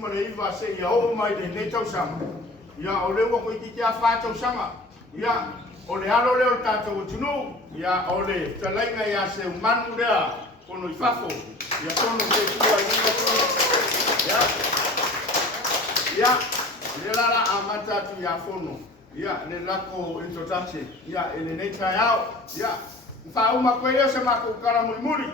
tuma le iwa se ia o mai le tausanga. Ia o le wako i kia wha tausanga. Ia o le alo leo tātou tunu. Ia o le talainga ia se manu rea kono i whafo. Ia kono te tua i ia. Ia, le lara a matatu ia fono. Ia, le lako introduction. Ia, ele nei tai au. Ia, whauma koe eo se mako ukara muri muri.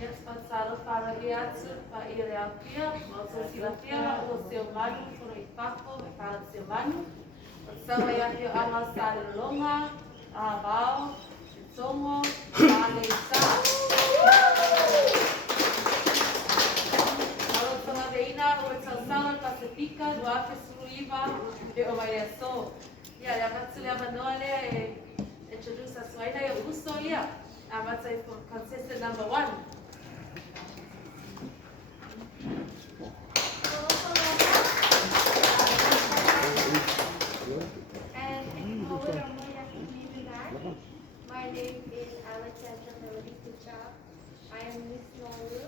Yes, Tausala para viatu, para ir a Afea, nosso silafia, o seu manu, por o impacto, para o seu manu. Tausala ia que a nossa longa, a val, somo, a leisa. A nossa veina, o Tausala Pasefika, do Afea Suluiva, de Ovaiaço. E a Vatsulia Manoale, introduce a sua ideia, o Gusto, a Vatsulia consistent number 1. My name is Alexandra Melody Kuchak. I am Miss Noru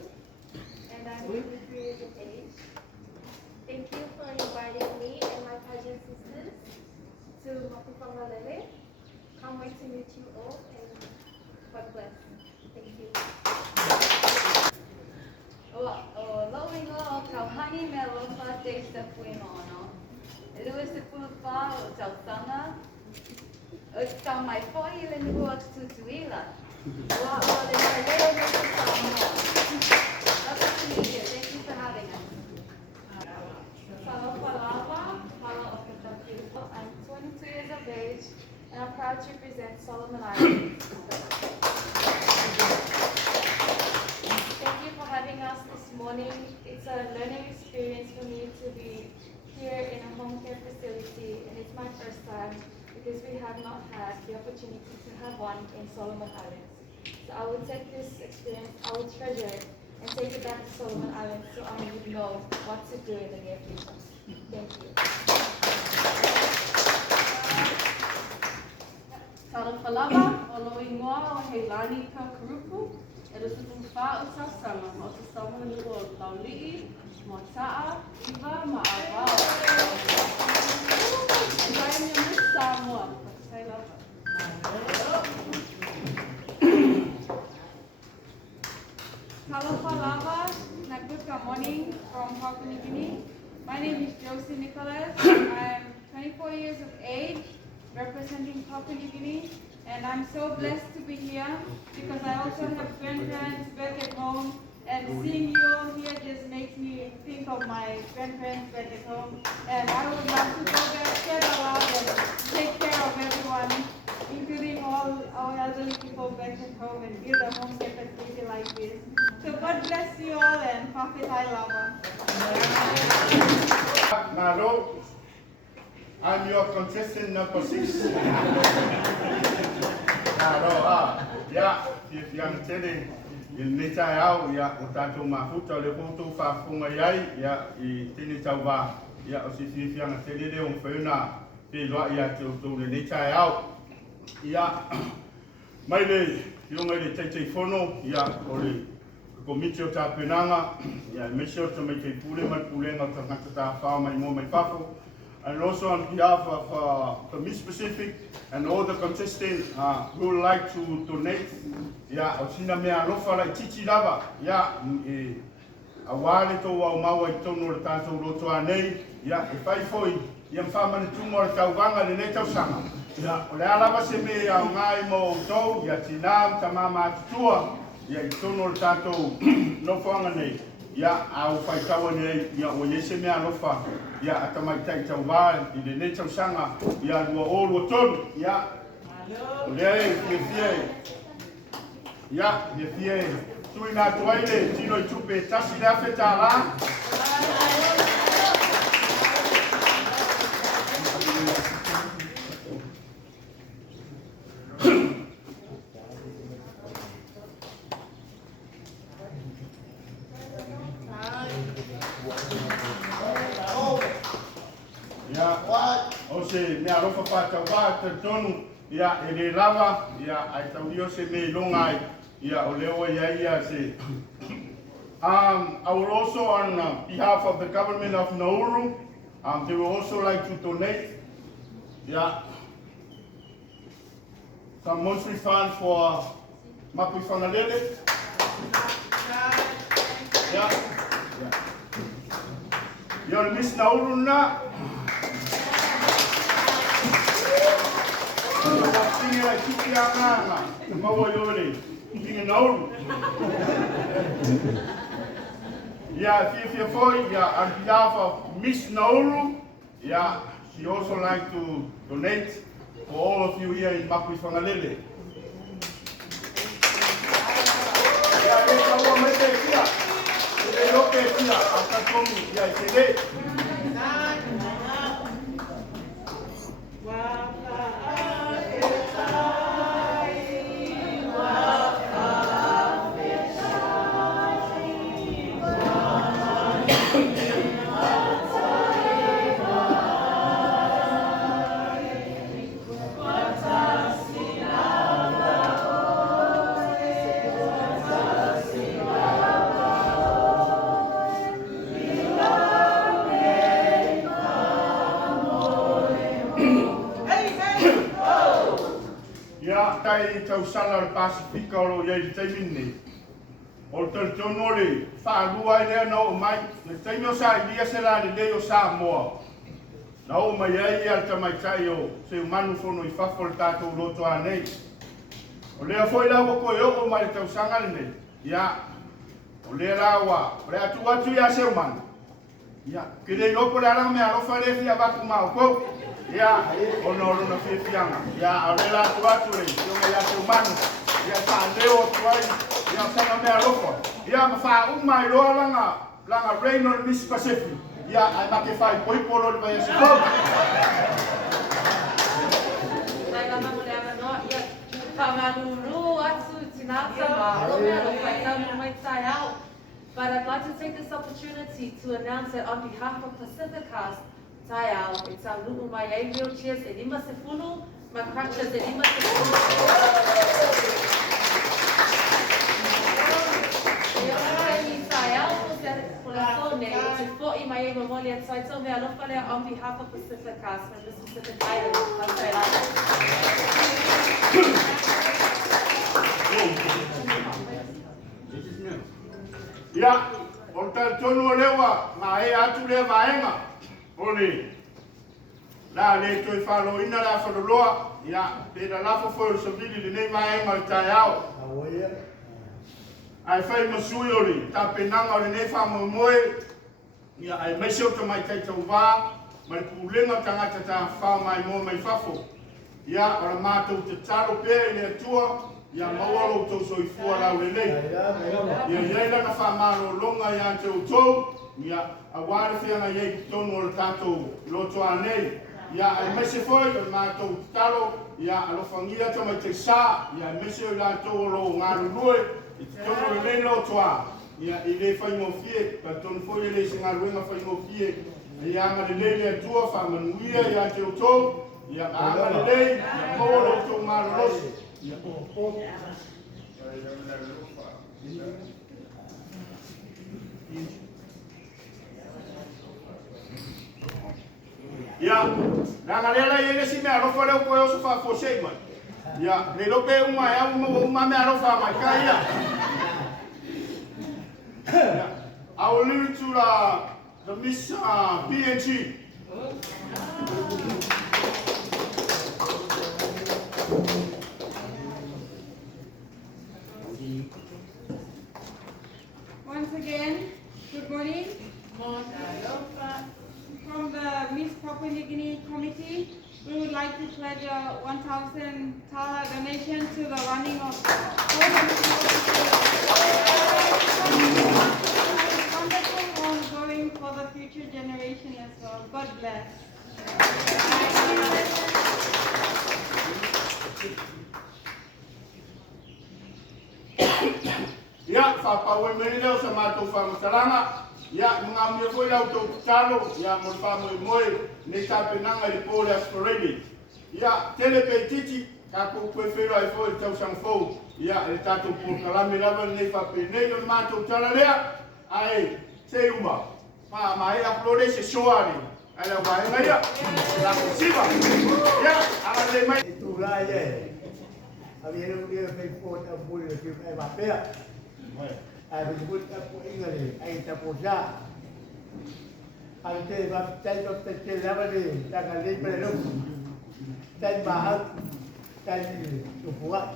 and I'm 23 years of age. Thank you for inviting me and my cousin sisters to Mapuifagalele. Can't wait to meet you all and God bless. Thank you. Loingo o kauhani me alofa te se puimono. E lua se pupa o tautanga. O tau mai foi le nuu o tutuila. Ua o le mareo me te taumoa. Welcome to meet you. Thank you for having us. I'm 22 years of age and I'm proud to represent Solomon Islands. Thank you for having us this morning. It's a learning experience for me to be here in a home care facility, and it's my first time because we have not had the opportunity to have one in Solomon Islands. So I would take this experience, I would treasure it, and take it back to Solomon Islands so I would know what to do in the near future. Thank you. Talafalava, o loingoa o Heilani ka Kurupu, e rusu wha o Tausala, o te samu nuu o Taulii, mo taa, iwa, ma awao. E kai mi o Miss Samoa, kai lava. Talafalava, na good morning from Papua New Guinea. My name is Josie Nicholas. I'm 24 years of age, representing Papua New Guinea, and I'm so blessed to be here because I also have grandparents back at home, and seeing you all here just makes me think of my grandparents back at home, and I would love to go back, spread around and take care of everyone, including all our elderly people back at home, and build a home care facility like this. So God bless you all, and Prophet I love Naro, I'm your contestant number 6. Naro, yeah, if you're telling in the Tayao, yeah, Otato Mahuta, the photo for Fungai, yeah, in Tinisawa, yeah, if you're telling on Fena, the Loya to the Tayao, yeah, my day, you made a Tete yeah, or Committee of Tapenanga, yeah, make sure to make a Puleman of the farm and more my papa. And also on behalf of the Miss Pacific and all the contestants who would like to donate. Yeah, Osina me alofa like Chichi Lava. Yeah, a while to Maui Tono Tanto Roto Ane. Yeah, if I find Yam Family Tumor Tawanga, the native summer. Yeah, Lava se me a Maimo Do, Yatinam, Tamama Tua. Yeah, Tono Tanto nofoaga nei. Ia au faitaua nei ia o iese mea alofa ia atamaitai tauvā i le nei tausaga ia lua o lua tonu ia o lea e fiefie ia fiefie tuina atu ai le tino i tupe tasi le afe tālā. O se me alofa pātauā te tonu ia e le lava ia ai taulio se me longa ai ia o leo ia se I would also, on behalf of the government of Nauru, they would also like to donate some monthly funds for Mapuifagalele. You're Miss Nauru na. Tinga kikianga, mawayole, tinga Nauru. On behalf of Miss Nauru, she also like to donate for all of you here in Mapuifagalele. Tausala Pasefika o ye taimini. O tono le whālua i no mai, le taimo sa i lia se la le leo sa moa. Na o mai ai al tamaitai o se umanu fono I whafo le tātou roto anei. O lea foi la wako e o mai tausanga le nei. O lea lawa, o lea atu ia se umanu. Ke rei loko le aranga me arofa le fia baku mao kou. O no na fianga. A lela atu le, o me se umanu. Sa leo tuai, sanga me arofa. Ma wha umai roa langa rain on Miss Pacific. Ai make whai poiporo le vai se kou. Nai la mamu le ana noa, whanganuru atu tinata ma, o mea lo whaitau mai tai au. But I'd like to take this opportunity to announce that on behalf of Pasefika, Taiao, it's our Lu'u Mai wheelchairs, e lima se funu, ma crutches, e lima se funu. E ora I Taiao, for the phone, e te fo'i mai e mamoli a taito mea lofa lea on behalf of Pasefika, from the Pacific Island, O tonu lewa, ma e atu le vaenga. Ole. La le toi falo ina la faloloa. Pe la lafo foi so vili le nei vaenga le taiao. Ai fai masui ole, ta penanga le nei fa moe. Ai mai se o mai tai tau va, ma le pulenga tangata ta fa mai mo mai fafo. Ora mātou te taro pe i le atua. Mawalo to so I fua la lei. Ia lana whamaro longa ia te utou. A wāre whianga iei tonu o le tātou loto anei. Ai mese foi o mātou talo. Alofangia ta mai te sā. Mese o lātou o lo ngāru lue. I te tonu o le loto a. I le whaingo fie. Pa tonu foi le se ngaruenga whaingo fie. Ma le le atua whamanuia ia te utou. Ma le lei. Mawalo to ngāru losi. Nanga lela ele si me arofa leo koe oso wha fosei mai. Le lope uma e uma me arofa mai ka I will leave it to the Miss PNG. Once again, good morning. From the Miss Papua New Guinea Committee, we would like to pledge a 1,000 tala donation to the running of wonderful ongoing for the future generation as well. God bless. Whapau meni leo sa mātou whamatalanga. Mga mea koe lau tau talo, mo whamoe moe, ne tāpenanga I pōre aspireli. Telepe titi, ka kou koe whero ai fōi tau sang fōu. E tātou pōkalame lawa nei whapenei o mātou tala lea. ai se uma ma mai upload se shoari ala mai ngai ya la siva ya ala le mai tu la ye había un día que fue a bullo que me va a pegar ai me gusta por ingale ai ta por ya ai te va te lava de la calle pero tan baja tan tu fuga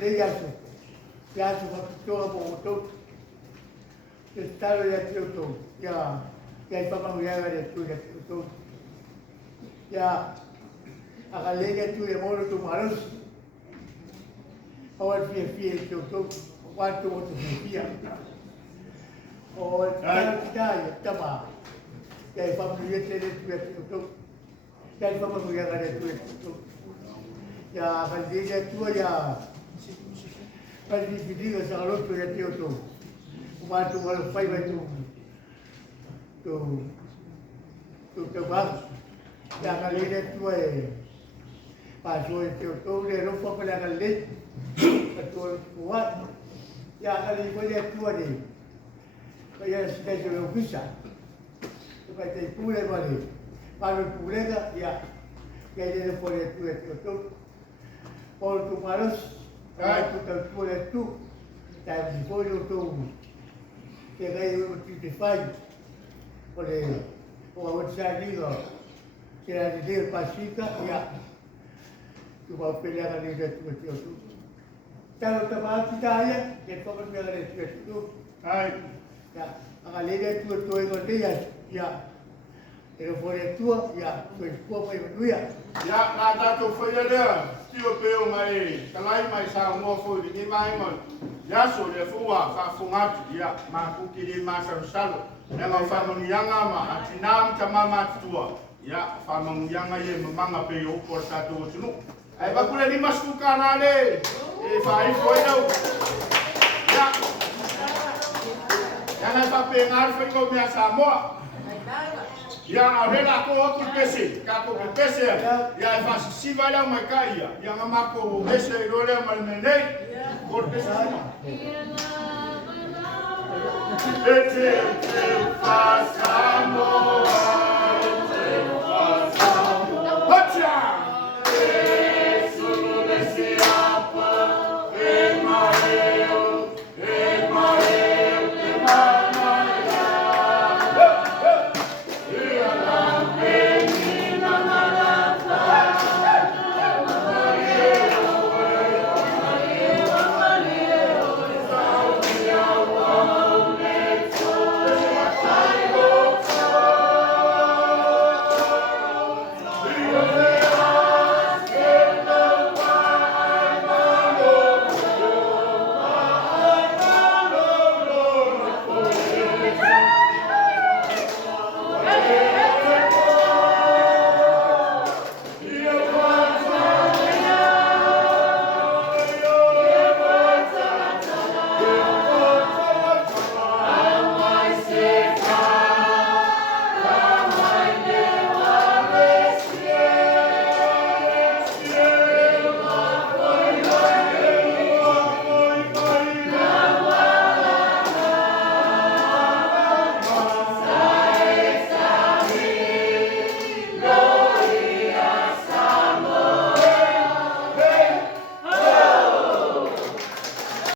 de ya su todo por todo estaba ya todo ya hay papá muy grande tú ya todo ya a calle que tú de moro tu maros ahora fiel todo cuánto votos fiel o ya tama ya hay papá muy grande tú todo ya hay papá muy grande tú ya a calle que tú ya para dividir esa galota ya tío todo cuánto vale fai vai tu vas ya galera tu pasó el tío todo le no fue para la galera tu cuat ya galera fue ya tu de vaya se te lo pisa tu vai te pule vale para tu lega ya le fue tu tío todo por tu malos tu te tu te fue tu que hay un tipo por un salido que era de Pasefika ya tu vas a pelear a nivel de tu pero te vas a quitar ya que como me agradezco tú ai ya a galera tu en días ya pero por tu ya tu esposa y ya ya na tato foi le tio peo mai talai mai sa mo foi ni mai mon ya so le fuwa fa fungat ya ma ku kiri ma sa salo na ma fa mo yanga ma atinam tama ma tua ya fa mo yanga ye manga pe yo por tato sunu ai ba kule ni masku kanale e fa i foi no ya ya na fa pe ngar foi ko mi sa mo ya arela ko ku pese ka ko pese ya fa si va la mai kaia ya mama ko pese ro le mal menei por pese te fa sa mo